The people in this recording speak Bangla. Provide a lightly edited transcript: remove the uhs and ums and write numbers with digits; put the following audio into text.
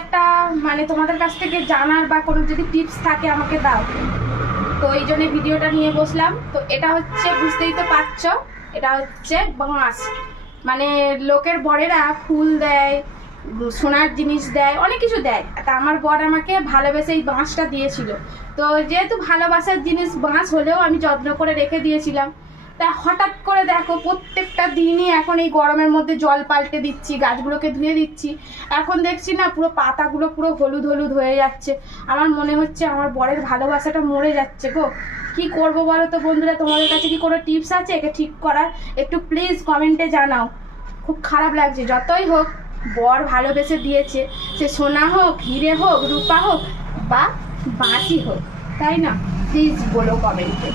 একটা মানে তোমাদের কাছ থেকে জানার বা কোনো যদি টিপস থাকে আমাকে দাও। তো এই জন্য ভিডিওটা নিয়ে বসলাম। তো এটা হচ্ছে, বুঝতেই তো পারছো, এটা হচ্ছে বাঁশ। মানে লোকের বরেরা ফুল দেয়, সোনার জিনিস দেয়, অনেক কিছু দেয়। তা আমার বর আমাকে ভালোবেসে এই বাঁশটা দিয়েছিল। তো যেহেতু ভালোবাসার জিনিস বাঁশ হলেও আমি যত্ন করে রেখে দিয়েছিলাম। তা হঠাৎ করে দেখো প্রত্যেকটা দিনই এখন এই গরমের মধ্যে জল পাল্টে দিচ্ছি, গাছগুলোকে ধুয়ে দিচ্ছি, এখন দেখছি না পুরো পাতাগুলো পুরো হলুদ হলুদ হয়ে যাচ্ছে। আমার মনে হচ্ছে আমার বরের ভালোবাসাটা মরে যাচ্ছে গো। কি করবো বলো তো বন্ধুরা, তোমাদের কাছে কি কোনো টিপস আছে একে ঠিক করার? একটু প্লিজ কমেন্টে জানাও। খুব খারাপ লাগছে। যতই হোক বর ভালোবেসে দিয়েছে, সে সোনা হোক, হিরে হোক, রূপা হোক বা বাঁশই হোক, তাই না? প্লিজ বলো কমেন্টে।